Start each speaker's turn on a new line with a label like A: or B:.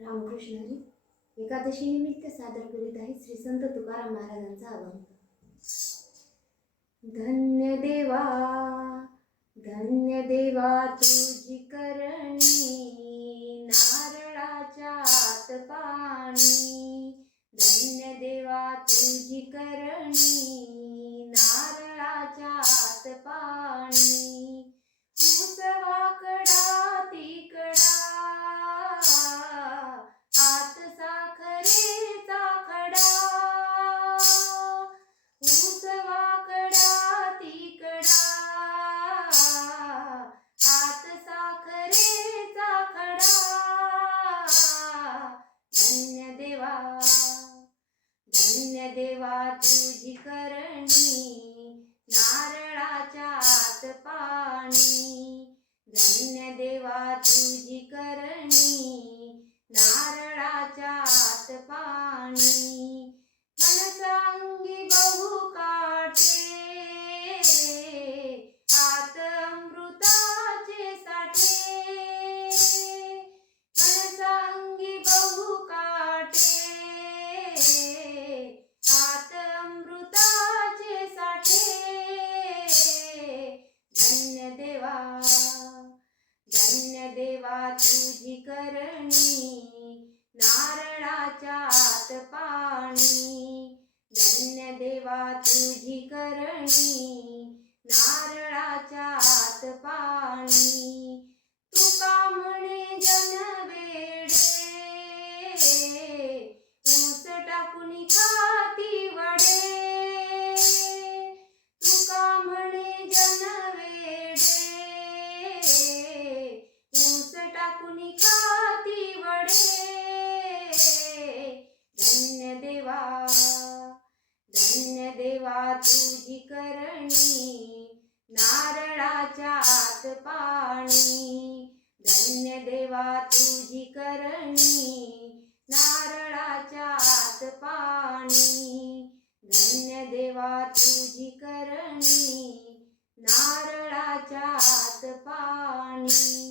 A: रामकृष्ण एकादशी निमित्त सादर करीत आहे श्री संत तुकाराम महाराजांचा अभंग. धन्य देवा धन्य देवा तुझी करणी नारळाच्या पाणी. धन्य देवा तुझी करणी नार देवा. धन्य देवा तुझी करणी नारळाच्या आत पाणी. धन्य देवा तुझी करणी नारळाच्या आत पाणी. देवा धन्य देवा तुझी करणी नारळाच्या आत पाणी. धन्य देवा तुझी करणी नारळ खाती वडे. धन्य देवा धन्य देवा तुझी करणी नारळाच्या आत पाणी. धन्य देवा तुझी करणी नारळाच्या आत पाणी. धन्य देवा तुझी करणी नारळाच्या आत पाणी.